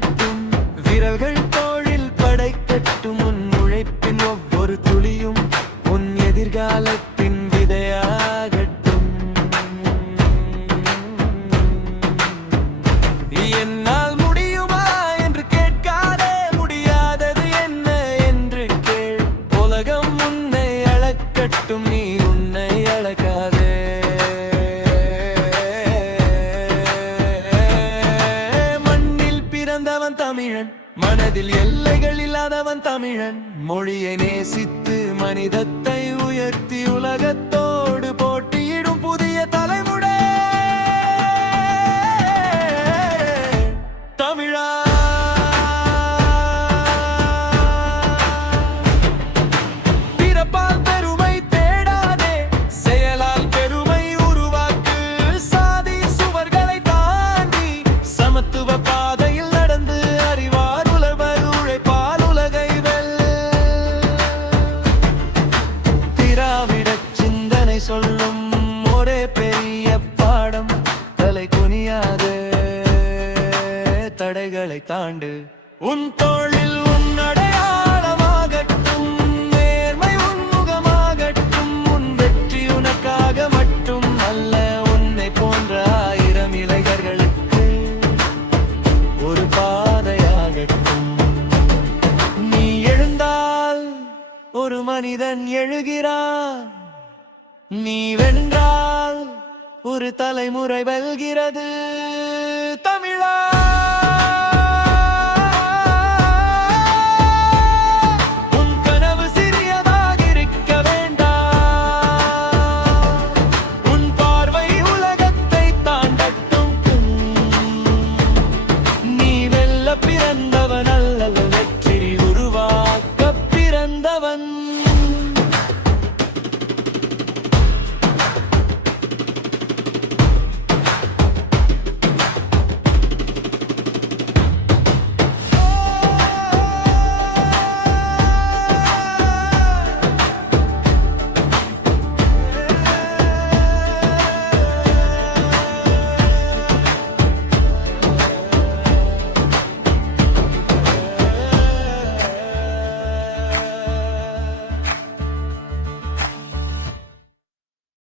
வாழட்டும், விரல்கள் தோளில் படைக்கட்டும். உன் உழைப்பின் ஒவ்வொரு துளியும் உன் எதிர்காலத்தின் விதையாகட்டும். என்னால் முடியுமா என்று கேட்காதே, முடியாதது என்ன என்று கேள். உலகம் உன்னை அளக்கட்டும், நீ உன்னை அளக்காதே. மண்ணில் பிறந்தவன் தமிழன், மனதில் எல்லைகள் இல்லாதவன் தமிழன். மொழியை நேசித்து மனிதத்தை உயர்த்தி உலகத்தோடு போட்டியிடும் புதிய தலைமுறை தமிழா. பிறப்பால் பெருமை தேடாதே, செயலால் பெருமை உருவாக்கு. சாதி சுவர்களை தாண்டி சமத்துவ பாதையில் நடந்து அறிவார் உழவர் உழைப்பால் உலகை வெல். திராவிட சிந்தனை சொல்லும் ஒரே பெரிய பாடம், தலை குனியாதே, தடைகளை தாண்டு. உன் தோளில் உன் அடையாளமாகட்டும், நேர்மை உன்முகமாகட்டும். உன் வெற்றி உனக்காக மட்டும் அல்ல, உன்னை போன்ற 1000 இளைஞர்களுக்கு ஒரு பாதையாகட்டும். நீ எழுந்தால் ஒரு மனிதன் எழுகிறான், நீ வென்றால் ஒரு தலைமுறை வெல்கிறது.